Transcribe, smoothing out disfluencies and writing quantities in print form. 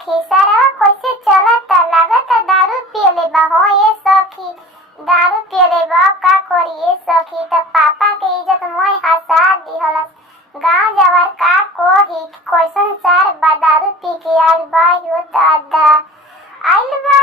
सखी सारा कैसे चलता लागत दारू पियले बा हो ये सखी दारू पियले बा का करी ये सखी त पापा के इज्जत मोय हंसा दिहलस गांव जवार का कोही कैसन सार बा दारू पी के आइल बा यो दादा आइल बा